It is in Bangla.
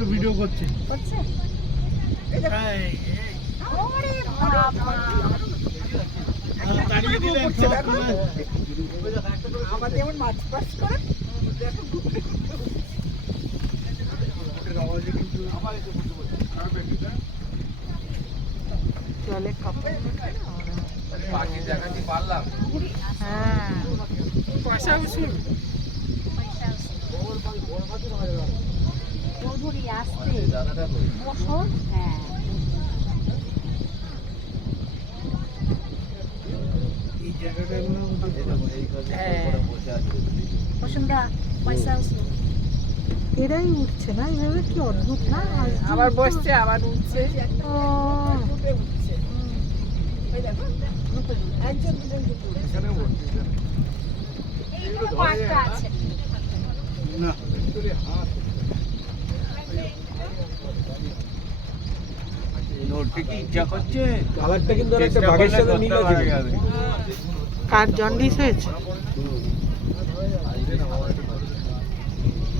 তো ভিডিও করছে। দাঁড়িয়ে দিলে আমাদের এমন মাছ পাস করে জলে কাপড় বাকি জায়গাটি পারলাম। হ্যাঁ পয়সা উসুল চৌধুরী আসতে বসো। হ্যাঁ এই জায়গাটা বসুন্ধরা পয়সা উসুল। এরাই উঠছে না এইভাবে, কি অদ্ভুত না। আবার বসছে আবার উঠছে। ও এইখানে কয়েকটা আছে। না নোটটি কি ইচ্ছা করছে কালারটা কিন্তু আর একটা বাঘের সাথে মিল আছে। কার জন্ডিস হয়েছে?